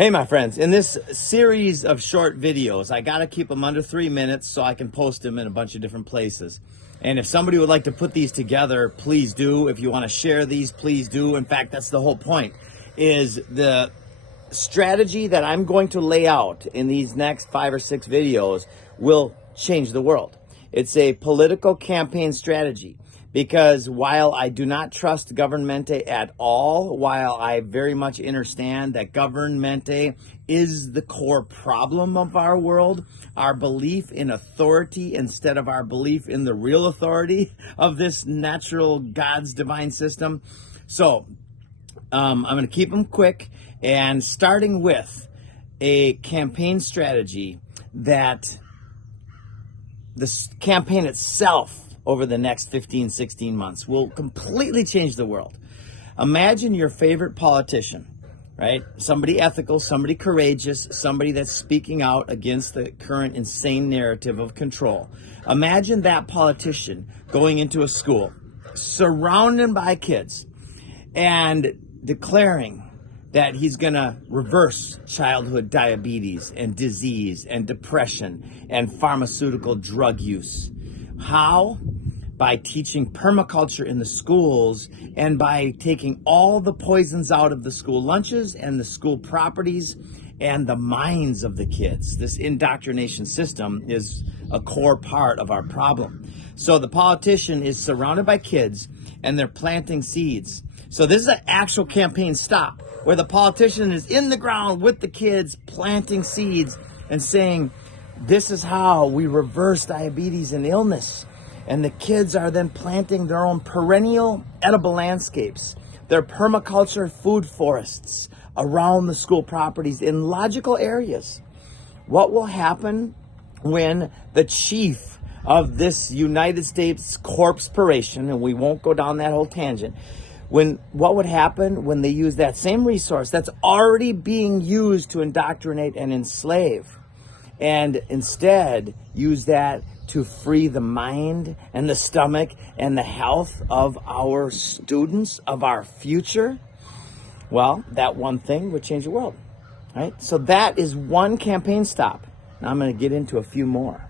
Hey, my friends, in this series of short videos, I got to keep them under 3 minutes so I can post them in a bunch of different places. And if somebody would like to put these together, please do. If you want to share these, please do. In fact, that's the whole point, is the strategy that I'm going to lay out in these next 5 or 6 videos will change the world. It's a political campaign strategy. Because while I do not trust governmente at all, while I very much understand that governmente is the core problem of our world, our belief in authority instead of our belief in the real authority of this natural God's divine system. So I'm going to keep them quick, and starting with a campaign strategy that the campaign itself over the next 15, 16 months will completely change the world. Imagine your favorite politician, right? Somebody ethical, somebody courageous, somebody that's speaking out against the current insane narrative of control. Imagine that politician going into a school, surrounded by kids, and declaring that he's going to reverse childhood diabetes and disease and depression and pharmaceutical drug use. How? By teaching permaculture in the schools and by taking all the poisons out of the school lunches and the school properties and the minds of the kids. This indoctrination system is a core part of our problem. So the politician is surrounded by kids and they're planting seeds. So this is an actual campaign stop where the politician is in the ground with the kids planting seeds and saying, this is how we reverse diabetes and illness. And the kids are then planting their own perennial edible landscapes, their permaculture food forests around the school properties in logical areas. What will happen when the chief of this United States corporation, and we won't go down that whole tangent, what would happen when they use that same resource that's already being used to indoctrinate and enslave, and instead use that to free the mind and the stomach and the health of our students, of our future? Well, that one thing would change the world, right? So that is one campaign stop. Now I'm going to get into a few more.